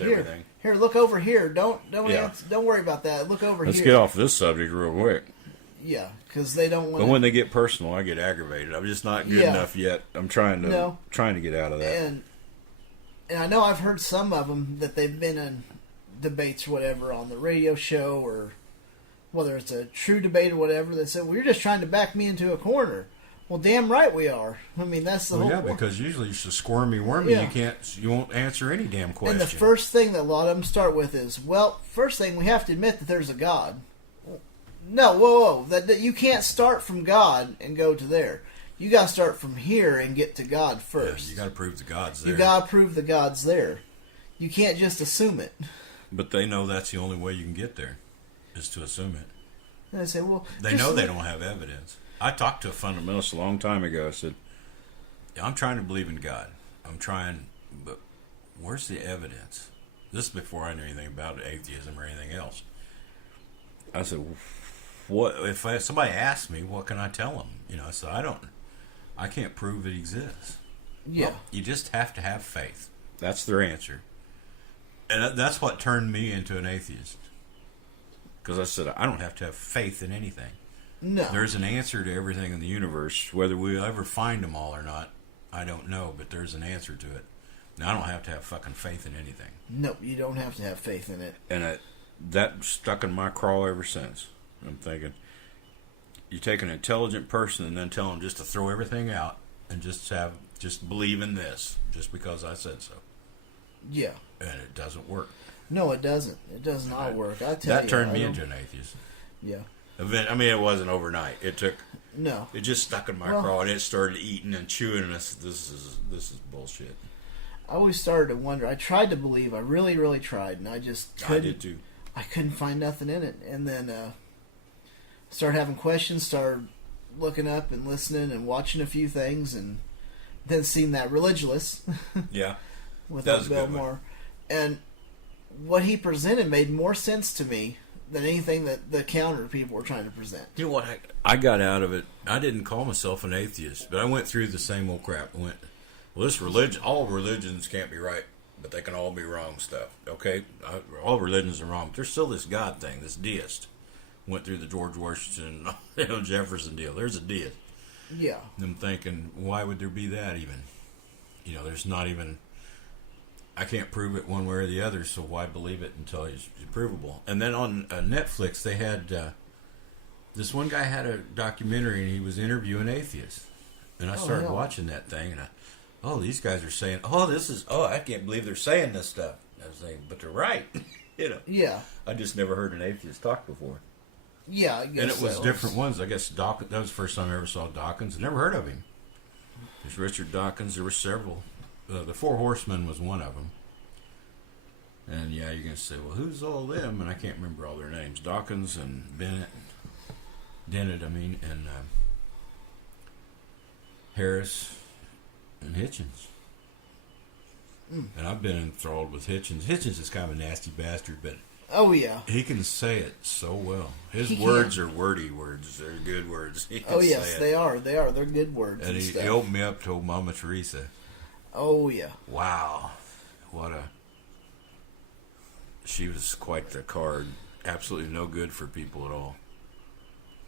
everything. Here, look over here. Don't worry about that. Look over here. Let's get off this subject real quick. Yeah, because they don't want. But when they get personal, I get aggravated. I'm just not good enough yet. I'm trying to get out of that. And I know I've heard some of them that they've been in debates or whatever on the radio show, or whether it's a true debate or whatever. They said, "Well, you're just trying to back me into a corner." Well, damn right we are. I mean, that's the whole. Yeah, because usually it's a squirmy wormy. Yeah. You won't answer any damn question. And the first thing that a lot of them start with is, well, first thing we have to admit that there's a God. No, whoa. That you can't start from God and go to there. You got to start from here and get to God first. Yeah, you got to prove the God's there. You got to prove the God's there. You can't just assume it. But they know that's the only way you can get there, is to assume it. And they say, well, they know they don't have evidence. I talked to a fundamentalist a long time ago. I said, I'm trying to believe in God. But where's the evidence? This is before I knew anything about atheism or anything else. I said, what if somebody asks me, what can I tell them? I said, I can't prove it exists. Yeah. Well, you just have to have faith. That's their answer. And that's what turned me into an atheist. Because I said, I don't have to have faith in anything. No. There's an answer to everything in the universe. Whether we'll ever find them all or not, I don't know. But there's an answer to it. Now, I don't have to have fucking faith in anything. No, you don't have to have faith in it. And that stuck in my craw ever since. I'm thinking, you take an intelligent person and then tell them just to throw everything out and just believe in this, just because I said so. Yeah. And it doesn't work. No, it doesn't. It does not work. I tell you. That turned me into an atheist. Yeah. I mean, it wasn't overnight. It took. No. It just stuck in my craw, and it started eating and chewing, and this is bullshit. I always started to wonder. I tried to believe. I really, really tried, and I just couldn't. I did too. I couldn't find nothing in it, and then started having questions. Started looking up and listening and watching a few things, and then seen that Religulous. Yeah. With Bill Maher, and what he presented made more sense to me than anything that the counter people were trying to present. You know what? I got out of it. I didn't call myself an atheist, but I went through the same old crap. I went, well, this religion, all religions can't be right, but they can all be wrong stuff. Okay? All religions are wrong. But there's still this God thing, this deist. Went through the George Washington, Jefferson deal. There's a deist. Yeah. And I'm thinking, why would there be that even? There's not even... I can't prove it one way or the other, so why believe it until it's provable? And then on Netflix, they had this one guy had a documentary, and he was interviewing atheists. And I started watching that thing, and these guys are saying, I can't believe they're saying this stuff. I was saying, but they're right. Yeah. I just never heard an atheist talk before. Yeah, I guess. And it was different ones. I guess Dawkins. That was the first time I ever saw Dawkins. Never heard of him. There's Richard Dawkins. There were several. The Four Horsemen was one of them. And yeah, you're going to say, well, who's all them? And I can't remember all their names. Dawkins and Dennett, and Harris and Hitchens. And I've been enthralled with Hitchens. Hitchens is kind of a nasty bastard, but oh yeah, he can say it so well. His words are wordy words. They're good words. Oh yes, they are. They're good words. And he opened me up to old Mama Teresa. Oh yeah. Wow, she was quite the card. Absolutely no good for people at all.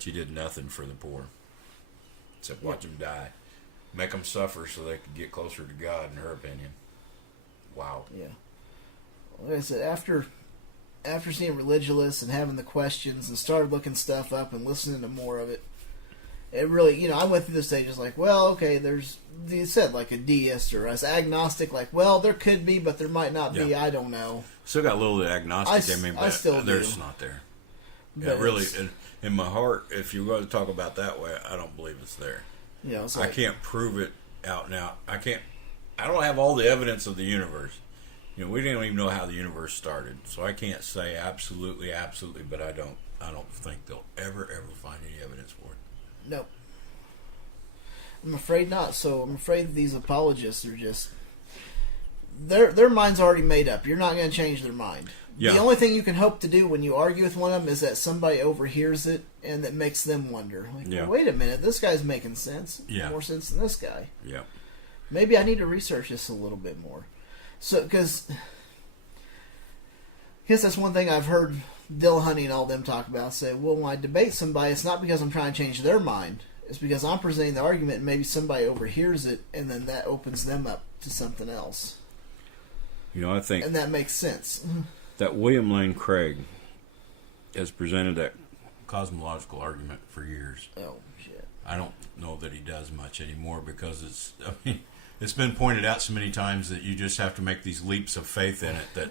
She did nothing for the poor, except watch them die, make them suffer so they could get closer to God. In her opinion. Wow. Yeah. Like I said, after seeing Religulous and having the questions and started looking stuff up and listening to more of it, it really, I went through the stages like, well, okay, there's, you said, like a deist or as agnostic, like, well, there could be, but there might not be. I don't know. Still got a little agnostic in me, but there's not there. Yeah, really, in my heart, if you're going to talk about that way, I don't believe it's there. I can't prove it out and out. I don't have all the evidence of the universe. We don't even know how the universe started, so I can't say absolutely, but I don't think they'll ever find any evidence for it. No. I'm afraid not. So I'm afraid these apologists are just their mind's already made up. You're not going to change their mind. Yeah. The only thing you can hope to do when you argue with one of them is that somebody overhears it and that makes them wonder. Like, well, wait a minute, this guy's making sense. Yeah. More sense than this guy. Yeah. Maybe I need to research this a little bit more. So, because guess that's one thing I've heard Dillahunty and all them talk about. Say, well, when I debate somebody, it's not because I'm trying to change their mind. It's because I'm presenting the argument and maybe somebody overhears it, and then that opens them up to something else. I think... And that makes sense. That William Lane Craig has presented that cosmological argument for years. Oh, shit. I don't know that he does much anymore because it's been pointed out so many times that you just have to make these leaps of faith in it that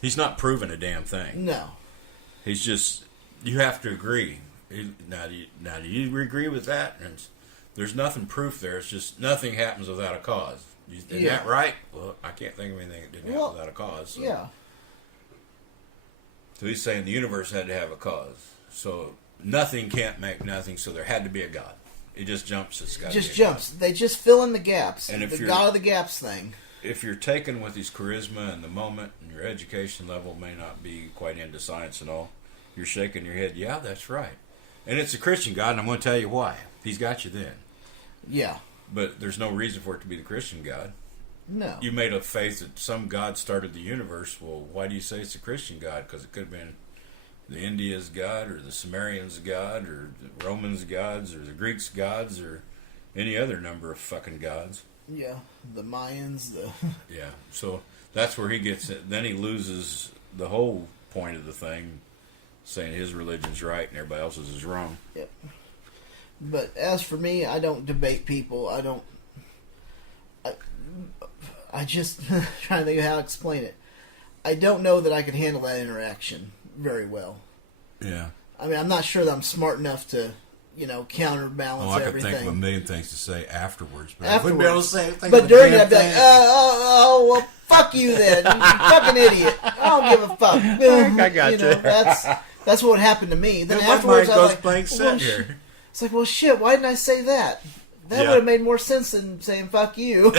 he's not proven a damn thing. No. He's just, you have to agree. Now do you agree with that? And there's nothing proof there. It's just nothing happens without a cause. Isn't that right? Well, I can't think of anything that didn't happen without a cause. So. Yeah. So he's saying the universe had to have a cause. So nothing can't make nothing, so there had to be a God. It just jumps. It's got just jumps. God. They just fill in the gaps. And if the God of the gaps thing. If you're taken with his charisma and the moment, and your education level may not be quite into science and all, you're shaking your head, yeah, that's right. And it's a Christian God, and I'm going to tell you why. He's got you then. Yeah. But there's no reason for it to be the Christian God. No. You made a faith that some God started the universe. Well, why do you say it's a Christian God? Because it could have been the India's God, or the Sumerians' God, or the Romans' gods, or the Greeks' gods, or any other number of fucking gods. Yeah. The Mayans, Yeah. So that's where he gets it. Then he loses the whole point of the thing, saying his religion's right and everybody else's is wrong. Yep. But as for me, I don't debate people. I just trying to think of how to explain it. I don't know that I could handle that interaction very well. Yeah. I mean, I'm not sure that I'm smart enough to, counterbalance everything. I could think of a million things to say afterwards, but I wouldn't be able to say anything. But during that, I'd be like, well, fuck you then. You fucking idiot. I don't give a fuck. I got you. That's what happened to me. Then my afterwards, mind I was goes like, blank set here. It's like, well, shit, why didn't I say that? That would have made more sense than saying fuck you.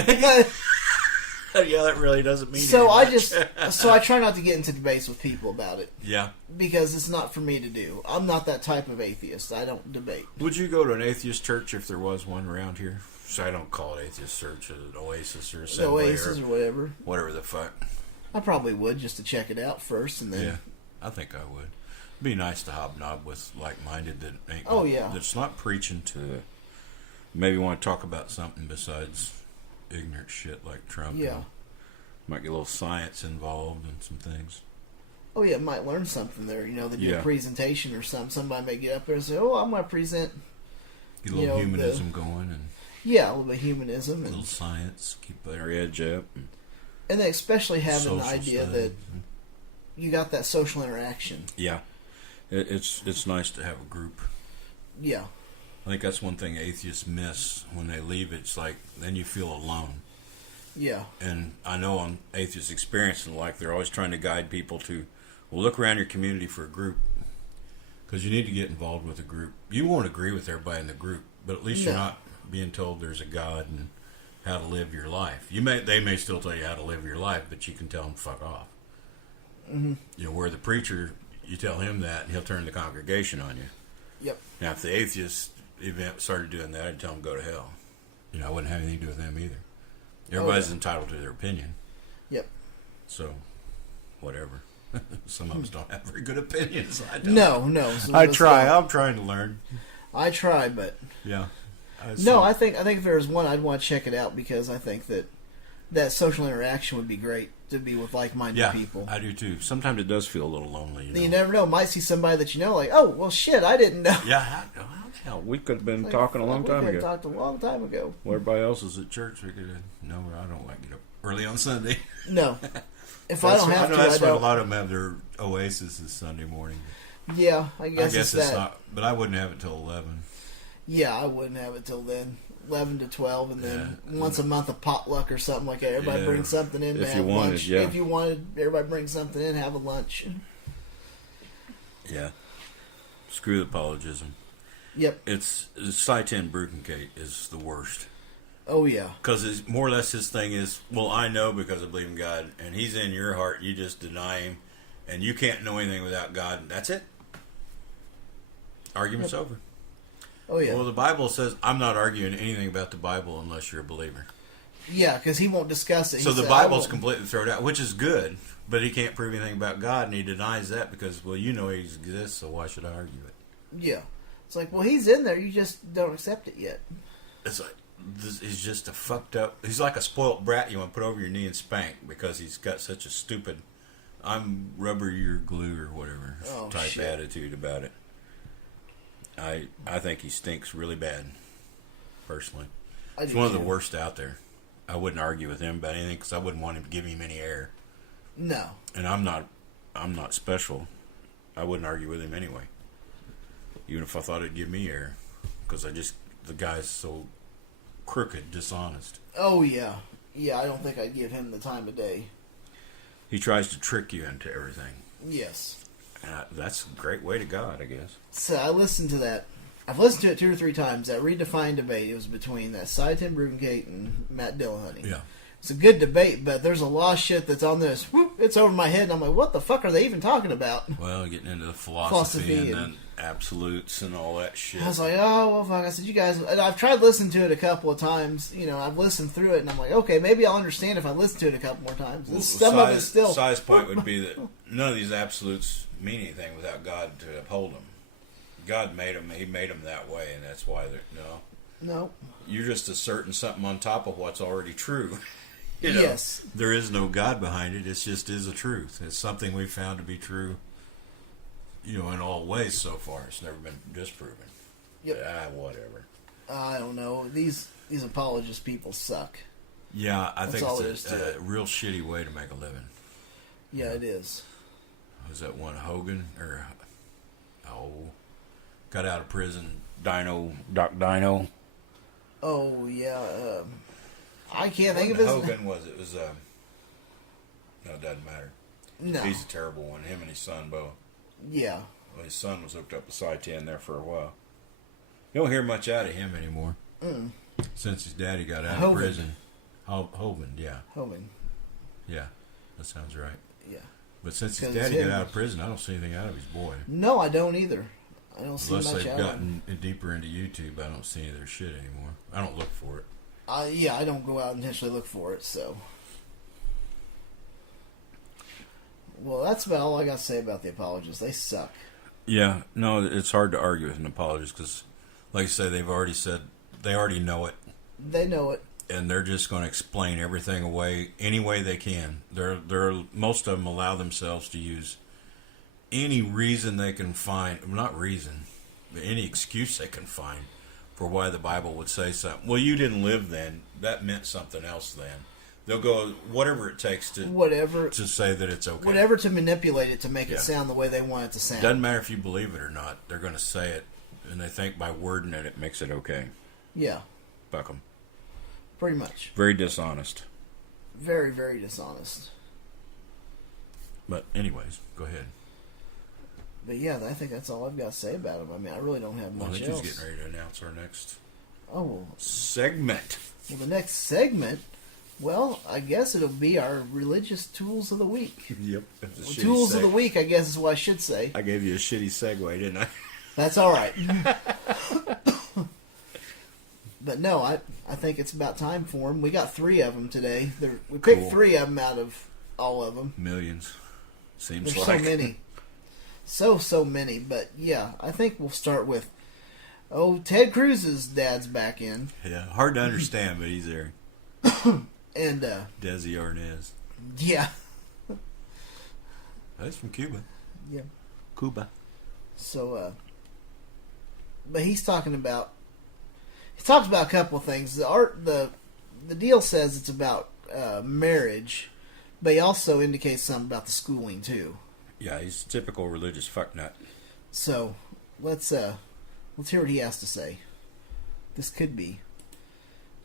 Yeah, that really doesn't mean so anything. I try not to get into debates with people about it. Yeah. Because it's not for me to do. I'm not that type of atheist. I don't debate. Would you go to an atheist church if there was one around here? So I don't call it atheist church, an Oasis or Assembly Oasis or whatever. Whatever the fuck. I probably would just to check it out first and then. Yeah, I think I would. It'd be nice to hobnob with like-minded that ain't. Oh yeah. That's not preaching to. Maybe want to talk about something besides ignorant shit like Trump. Yeah. Might get a little science involved and some things. Oh yeah, might learn something there. They do a presentation or something. Somebody may get up there and say, "Oh, I'm going to present." Get a little humanism going and. Yeah, a little bit of humanism and a little science, keep their edge up. And then especially having the idea that you got that social interaction. Yeah. It's nice to have a group. Yeah. I think that's one thing atheists miss when they leave. It's like, then you feel alone. Yeah. And I know on atheist experience, and like they're always trying to guide people to, well, look around your community for a group. Because you need to get involved with a group. You won't agree with everybody in the group, but at least you're not being told there's a God and how to live your life. They may still tell you how to live your life, but you can tell them fuck off. Mm-hmm. Where the preacher, you tell him that, and he'll turn the congregation on you. Yep. Now, if the atheist event started doing that, I'd tell them go to hell. I wouldn't have anything to do with them either. Everybody's entitled to their opinion. Yep. So, whatever. Some of us don't have very good opinions. I don't. No. I try. I'm trying to learn. I try, but yeah. I think if there was one, I'd want to check it out because I think that social interaction would be great to be with like-minded people. I do too. Sometimes it does feel a little lonely. You never know. Might see somebody that like, oh well, shit, I didn't know. Yeah. Hell, we could have been talking a long time ago. We could have talked a long time ago. Well, everybody else is at church. We could have. No, I don't like to get up early on Sunday. No. If I don't have to, that's I don't. A lot of them have their Oasis this Sunday morning. Yeah, I guess it's that. Not, but I wouldn't have it till 11. Yeah, I wouldn't have it till then. 11 to 12, and then once a month a potluck or something like that. Everybody brings something in to have lunch. If you wanted, everybody brings something in, have a lunch. Yeah. Screw the apologism. Yep. It's Seitan Brukenkate is the worst. Oh, yeah. Because more or less his thing is, well, I know because I believe in God, and he's in your heart, you just deny him, and you can't know anything without God, and that's it. Argument's over. Oh, yeah. Well, the Bible says, I'm not arguing anything about the Bible unless you're a believer. Yeah, because he won't discuss it. So the Bible's completely thrown out, which is good, but he can't prove anything about God, and he denies that because, well, you know he exists, so why should I argue it? Yeah. It's like, well, he's in there, you just don't accept it yet. It's like, he's just a fucked up, he's like a spoiled brat you want to put over your knee and spank because he's got such a stupid, I'm rubber, you're glue, or whatever type attitude about it. I think he stinks really bad, personally. He's one of the worst out there. I wouldn't argue with him about anything because I wouldn't want him to give him any air. No. And I'm not special. I wouldn't argue with him anyway. Even if I thought it'd give me air. Because the guy's so crooked, dishonest. Oh, yeah. Yeah, I don't think I'd give him the time of day. He tries to trick you into everything. Yes. That's a great way to God, I guess. So I listened to that. I've listened to it 2 or 3 times. That redefined debate, it was between that Cy Tim Brugengate and Matt Dillahunty. Yeah. It's a good debate, but there's a lot of shit that's on this. Whoop, it's over my head, and I'm like, what the fuck are they even talking about? Well, getting into the philosophy and then absolutes and all that shit. I was like, oh, well, fuck. I said, you guys... And I've tried listening to it a couple of times. You know, I've listened through it, and I'm like, okay, maybe I'll understand if I listen to it a couple more times. Well, some of it still... Cy's point would be that none of these absolutes mean anything without God to uphold them. God made them. He made them that way, and that's why they're... No. You're just asserting something on top of what's already true. Yes. There is no God behind it. It just is a truth. It's something we've found to be true, in all ways so far. It's never been disproven. Yep. Whatever. I don't know. These apologist people suck. Yeah, I That's think it's a real shitty way to make a living. Yeah, it is. Was that one Hogan? Got out of prison. Doc Dino. Oh, yeah. I can't think of his name. Hogan was it? Was no, it doesn't matter. No. He's a terrible one. Him and his son both. Yeah. Well, his son was hooked up with Cy-10 there for a while. You don't hear much out of him anymore. Since his daddy got out of prison. Hogan, yeah. Hogan. Yeah, that sounds right. Yeah. But since his daddy got out of prison, I don't see anything out of his boy. No, I don't either. I don't see much out of him. Unless they've gotten deeper into YouTube, I don't see any of their shit anymore. I don't look for it. Yeah, I don't go out and intentionally look for it, so. Well, that's about all I got to say about the apologists. They suck. Yeah, no, it's hard to argue with an apologist because, like I say, they already know it. They know it. And they're just going to explain everything away any way they can. Most of them allow themselves to use any reason they can find, not reason, but any excuse they can find for why the Bible would say something. Well, you didn't live then. That meant something else then. They'll go whatever it takes to say that it's okay. Whatever to manipulate it to make it sound the way they want it to sound. Doesn't matter if you believe it or not. They're going to say it, and they think by wording it, it makes it okay. Yeah. Fuck them. Pretty much. Very dishonest. Very, very dishonest. But anyways, go ahead. But yeah, I think that's all I've got to say about him. I mean, I really don't have much else. I think he's getting ready to announce our next segment. Well, the next segment, I guess it'll be our religious tools of the week. Yep. Tools of the week, I guess is what I should say. I gave you a shitty segue, didn't I? That's all right. But no, I think it's about time for them. We got 3 of them today. We picked 3 of them out of all of them. Millions. Seems There's like. so many. So many. But yeah, I think we'll start with, Ted Cruz's dad's back in. Yeah, hard to understand, but he's there. And, Desi Arnaz. Yeah. That's from Cuba. Yeah. Cuba. So, but he talks about a couple of things. The deal says it's about marriage, but he also indicates something about the schooling too. Yeah, he's a typical religious fucknut. So let's hear what he has to say. This could be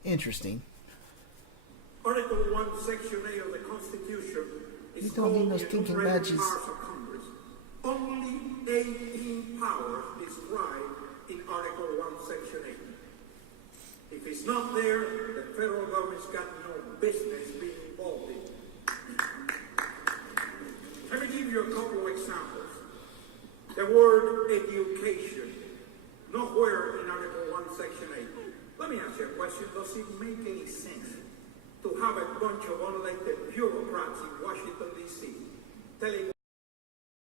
interesting. Article 1, Section A of the Constitution is don't need no called the stinking enumerated badges. powers of Congress. Only 18 powers described in Article 1, Section 8. If it's not there, the federal government's got no business being involved in it. Let me give you a couple of examples. The word education, nowhere in Article 1, Section 8. Let me ask you a question. Does it make any sense? to have a bunch of unelected bureaucrats in Washington, D.C. telling